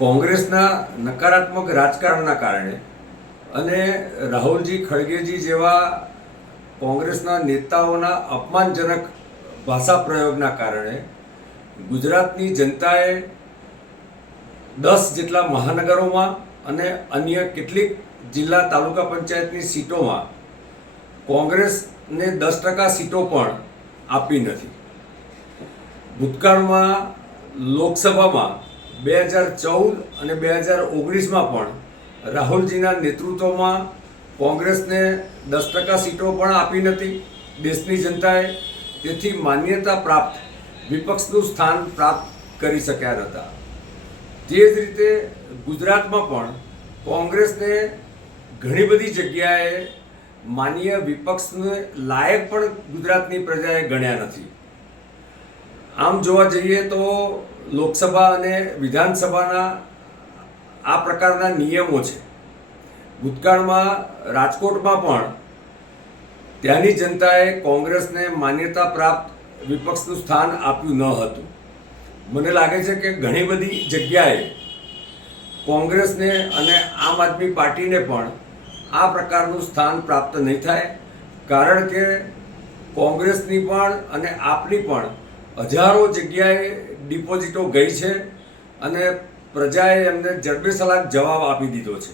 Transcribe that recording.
કોંગ્રેસના નકારાત્મક રાજકારણના કારણે અને રાહુલજી ખડગેજી જેવા કોંગ્રેસના નેતાઓના અપમાનજનક ભાષા પ્રયોગના કારણે ગુજરાતની જનતાએ 10 જેટલા મહાનગરોમાં અને અન્ય કેટલીક જિલ્લા તાલુકા પંચાયતની સીટોમાં કોંગ્રેસને 10% સીટો પણ આપી નથી. ભૂતકાળમાં લોકસભામાં 2014 અને 2019માં પણ રાહુલજીના નેતૃત્વમાં કોંગ્રેસને 10% સીટો પણ આપી નથી દેશની જનતાએ. તેથી માન્યતા પ્રાપ્ત વિપક્ષનું સ્થાન પ્રાપ્ત કરી શક્યા નહોતા. તે જ રીતે ગુજરાતમાં પણ કોંગ્રેસને ઘણી બધી જગ્યાએ માન્ય વિપક્ષને લાયક પણ ગુજરાતની પ્રજાએ ગણ્યા નથી. આમ જોવા જઈએ તો લોકસભા અને વિધાનસભાના આ પ્રકારના નિયમો છે. ભૂતકાળમાં રાજકોટમાં પણ ત્યાંની જનતાએ કોંગ્રેસને માન્યતા પ્રાપ્ત વિપક્ષનું સ્થાન આપ્યું ન હતું. મને લાગે છે કે ઘણી બધી જગ્યાએ કોંગ્રેસને અને આમ આદમી પાર્ટીને પણ આ પ્રકારનું સ્થાન પ્રાપ્ત નહીં થાય, કારણ કે કોંગ્રેસની પણ અને આપની પણ હજારો જગ્યાએ ડિપોઝિટો ગઈ છે અને પ્રજાએ એમને જડબેસલાક જવાબ આપી દીધો છે.